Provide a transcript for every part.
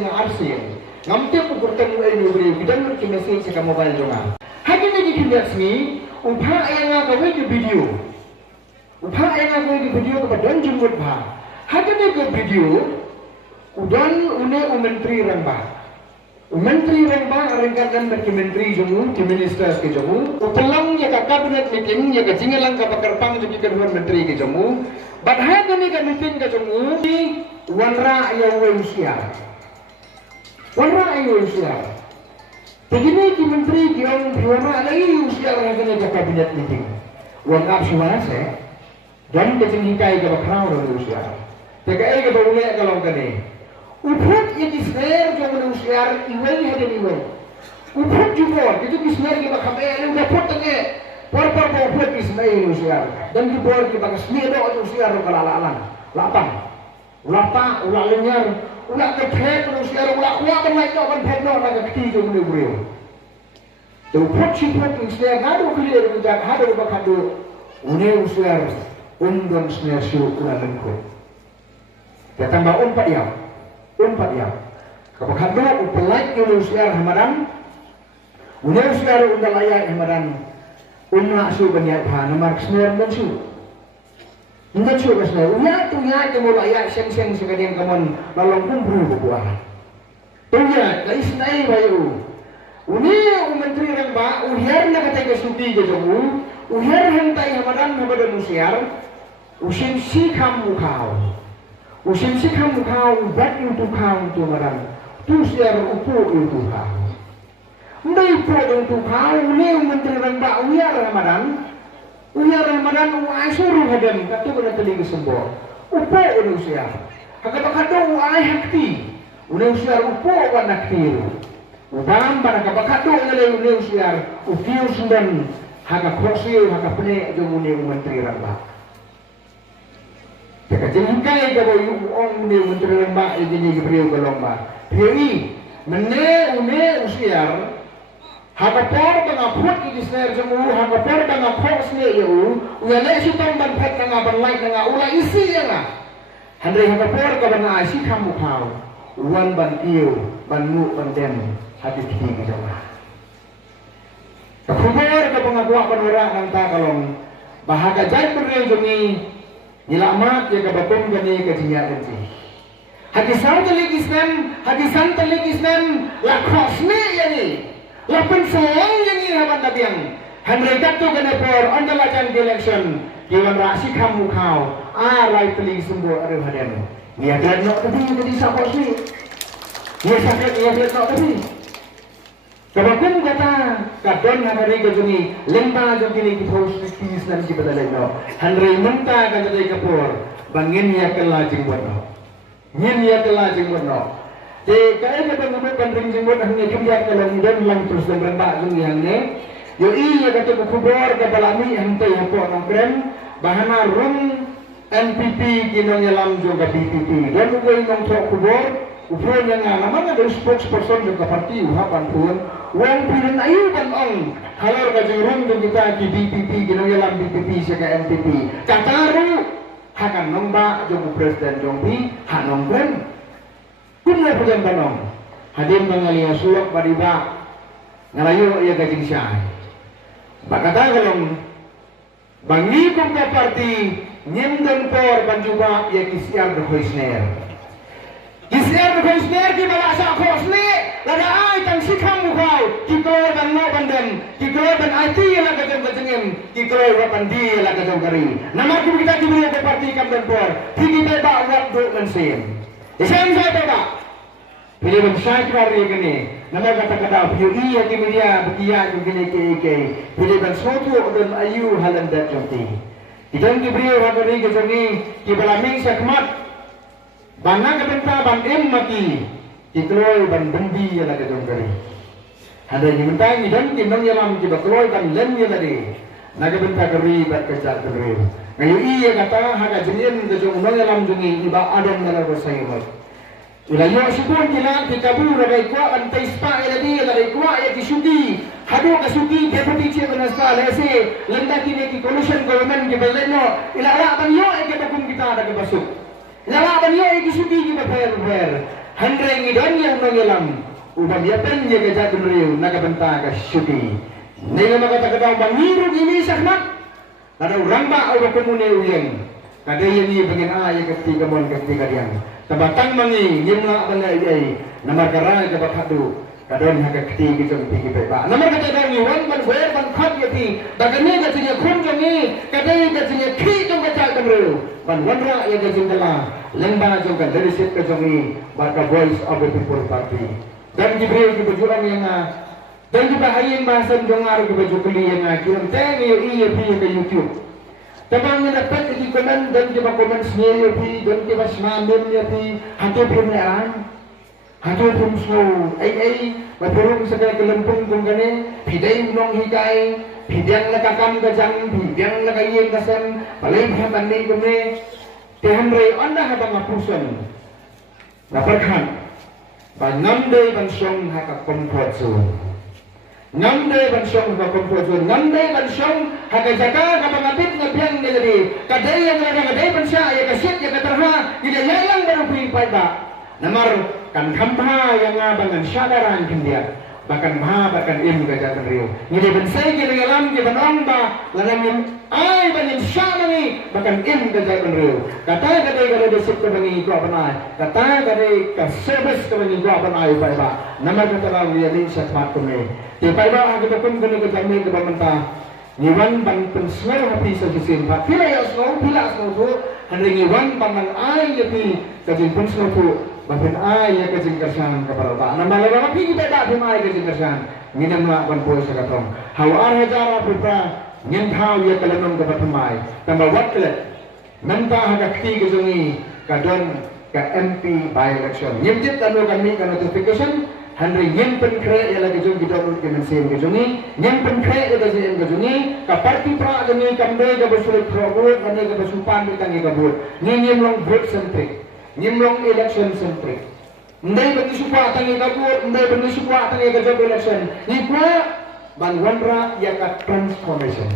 nga arsin. Ngamte ko kurtang mo ay nubri, bidang ki message sa mobile donga. Hagi na di kindas ni, upha ay nga kaway ki video. Upha ay nga kaway ki video ka don jumut ba. Hagi na ki video, udan une menteri ramba. Menteri ramba arengkakan bagi menteri jumu, ki ministers ke jumu. Upelang ya ka cabinet meeting ya ka jingalang ka pakarpang jadi kedua menteri ke jumu. Badhai ni ka meeting ke jumu ni wanra ya wensia. Wanra ya wensia. Begini ki menteri ki orang wanra lagi usia orang ka cabinet meeting. Wangap semua se. Dan kecingkai ka bakrau orang usia. Tekai ka boleh kalau kene. Uput yang disner jo manusia iwel hade niwel. Uput juga itu disner ki bakame udah put tenge. Por uput disner manusia. Dan di bawah ki bakas ni do manusia ro kalalalan. Lapang. Ulapa ulah lenyar, ulah kepet manusia ulah kuat kan naik kan pet no naga kiti jo mene brio. Tu uput siput disner ngadu clear bijak hade bakadu. Une usia undang sner syu ulah lengko. Datang ba umpat ya. Umpat ya. Kapag hado upalay yung usiar hamaran, una usiar undalaya hamaran, una su banyak bahan mark sner mensu. Hindi su kasner. Uya tu mulaya seng sekalian kaman lalong kumpul bubuahan. Tuya kaisnai bayu. Uni menteri ramba uhiar na katay kasuti ke jamu, uhiar hentai hamaran hamadan usiar, usin sikam mukhaw. Usin sikam kau bat itu kau tu marang tu siar upu itu kau ndai po itu kau ni menteri ramba uyar ramadan uasuru hadam katu kena telinga sembo upu unu siar hakata kado uai hakti unu siar upu wan naktir udam pada kabakado unu siar ufiu sundan haka krosiu haka pene jomune menteri ramba. Jika jengkai ke boyu ong ni menteri lembak ini beriu ke lomba. Beri une usiar. Hakapor tengaput ini senar jemu. Hakapor tengaput senar you. Uyalek si tomban pet tengah banlai tengah ulah isi ya lah. Handai hakapor ke bana isi kamu kau. Uan ban iu ban mu ban dem hati kini ke jema. Hakapor ke pengakuan penorang nanta kalong bahagia jai beriu jemi. Nilamat ya kabatom gani kajinya nanti. Hadisan telik Islam la khosne yani. La pensong yani haban nabiang. Handai katu gana por andala jan election. Kiwan rasi kamu kau. Rai telik sembo aru hadem. Ni ada nok tadi sapos ni. Ni sakit nok tadi. Kabakum kata kadon hari kejungi lemba jogini ki post kis nan ki badalai no handre menta ka jadai kapur bangin ya kala jingwon no ngin ya kala jingwon no te kai ka bang mo kan ring jingwon hanya kimya kala ndan lang terus dan berba jung yang ne yo i ya kata ko kubor ka balami hante ya po nang krem bahana rum NPP kinong yalam juga BPP dan ko nang thok kubor upon yang naman ada spokesperson ng parti uhapan pun wang pirin ayu kan ong halar ka jurung ng kita ki BPP ginoyalang BPP siya ka MPP kataru hakan nomba jong presiden jong pi hanong kren kumna pujan tanong hadim pangalia sulok bariba ngalayo iya gajing siya bakata kalong bangi kong ka parti nyemdang por banjuba iya kisiar berhoisner Kisir berkonsner ki balasa kosne lada ai tan sikam mukau kikro dan no bandem kikro dan IT la ka jong kajengem kikro wa pandi la ka jong kari nama ki kita diberi ke parti kam dan por tigi beba wat do mensim isem sa beba pilih bangsa kari gini nama kata-kata piu iya ki media betia jong gini ke pilih bangsa tu dan ayu halan dat jong ti idang diberi wa kari ke jongi ki balaming sakmat Bana kebenta ban mati ikloy ban bendi ya laga dongkari. Hada ni benta ni dan kinong yalam ki bakloy ban lem ya lari. Naga benta kari bat kejar kari. Ngayu iya kata hada jenien ke jong nong yalam jongi iba adan nala bersaimot. Ulayo sipun kila dikabu ragai kwa an taispa ya ladi ragai kwa ya kisudi. Hado kasugi deputy chief minister lese lenda kini ki coalition government ki baleno ila ban yo e ke bakum kita ada ke basuk. Lala ban yo iki sugi ki baper. handre ngidon yang mengilam ubam yapen ye ke jatun riu naga benta ka syuti nila makata kadau bangiru ini sakmat kada urang ba au komune uyeng kada yani pengen ay ketiga mon ketiga yang tabatang mangi ngimla bala ai namar karai ka bakhadu kadon haka ketiga jong pigi ba namar kata dau ni wan man wer ban khat yati dagani ka sinya khun jong ni kadai ka sinya khi jong ka jatun riu ban wanra ye ka jingala lemba jong ka leadership ka jong ni baka voice of the people party dan Jibril di berjuang yang dan juga hayang bahasa jongar di baju kuli yang kirim teng yo iya pi ke YouTube tabang na dapat di komen dan juga komen sendiri pi dan juga semamim ya pi hatu pemlaan hatu pun slow ai berurung segala kelempung kung gane pidai nong hikai pidang lakakam gajang pidang lakayen kasem palai bhaban ni kumne tehan rei anda habang apusan dapat Namde ban syong haka comfort zone. Namde ban syong haka comfort zone. Namde ban syong haka jaka kapangapit na biyang nilari. Kadai yang nilari kadai ban siya ya kasit ya katarha. Tidak yayang barupi pada. Namar kan kampa yang ngabangan syadaran kindia. Bahkan maha bahkan ilmu kajatan riu. Ngide ban say kira ngalam ki ban ongba lanang yang ay ban yang syadani bahkan ilmu kajatan riu. Kata kadai kada desip ka bangi ko banai. Kata kadai ka service ka bangi ko banai pai ba. Namar kata lang ya ni satmat ko me. Ti pai ba ha kita kun kun ka jami ka bamanta. Niwan ban pensel hapi sa kisin pa. Pila ya snow fu. Handing niwan ban man ay yapi ka jin pensel fu. Bahkan ayah kejengkersan kepada Pak. Nama lewat pergi beda dengan ayah kejengkersan. Minum lakukan puas sekatong. Hawar hajara putra nyentau ia kelenung kepada pemai. Tambah waktu mentah hak keti kejungi kadon ke MP by election. Nyemjit tanu kami ke notification. Handri nyempen kre ia lagi jung kita urut kemensian kejungi. Nyempen kre ia lagi kejungi. Ke parti pra kami kamde ke bersulit probut. Kami ke bersupan ditangi kabut. Nyem long vote centric. Nyemlong election centric. Ndai bagi supa tangi kabur, ndai bagi supa tangi kerja election. Ikwa banwanra ya ka transformation.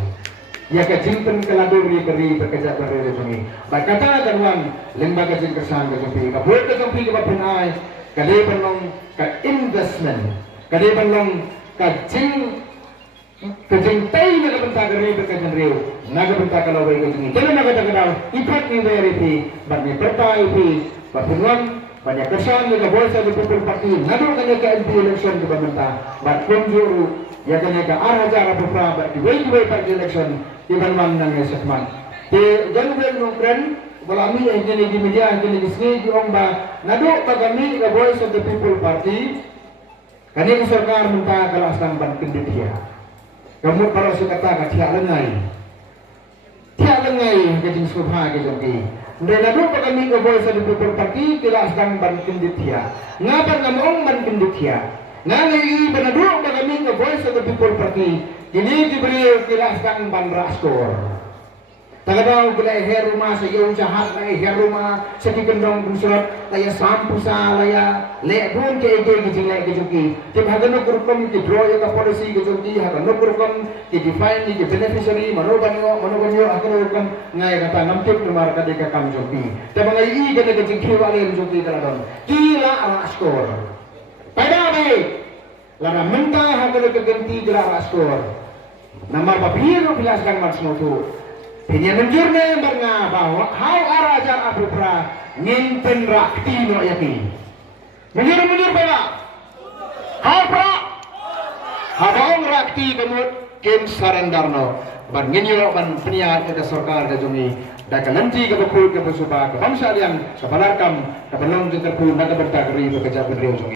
Ya ka jimpen keladur ya keri bekerja berada sungi. Berkata dan lembaga jengkersan ke jempi. Kabur ke jempi ke bapenai. Kadai penong ka investment. Kadai penong ka kejengtai naga benta keri bekerja riu. Naga benta kalau baik kejungi. Jadi naga takadau ipat ni veriti. Banyak pertai pi. Bapunwan banyak kesan naga boleh sa dipupul parti. Nadu kanya ke MP election ke bamenta. Bat kunjuru ya kanya ke arah jara pupra. Bat diwai parti election. Ibanwan nang esakman. Di jangan nongkren. Kalau kami yang jadi di media, yang jadi di sini di omba. Nadu kami ke voice of the people party. Kanya ke sarkar minta kalau asang bantin di dia. Kamu para sekata tiak lengai kejing subha kejengki. Ndai nadu kami ke voice of the people party kila asang bantin di dia. Ngapan ngamong bantin di dia. Ngangai benadu kami ke voice of the people party. Kini diberi kila asang ban raskor. Tagadaw gulay her rumah sa iyong jahat na her rumah sa kikendong bunsurot laya sampu sa laya le bun ke ege gijing laya gijuki tim hagano kurkom ki draw ya ka policy gijuki hagano kurkom ki define ki beneficiary manobanyo hagano kurkom ngai kata namtip numar ka de ka kam joki tabang ai i gana gijing kiwa le joki taladon kila ala skor pada be lara menta hagano ka ganti dra skor nama papiru bilaskan maksmotu Pinya menjurne berna bahwa hau arajar apupra nyimpen rakti no yaki. Menjur bela. Hau pra. Habang rakti kemut kem sarendarno. Ban ngenyuro ban peniar ke sarkar ke jumi. Da kalanti ke bekul ke besuba ke bangsa yang sepalarkam ke belong ke terpu naga bertagri ke kejap jumi.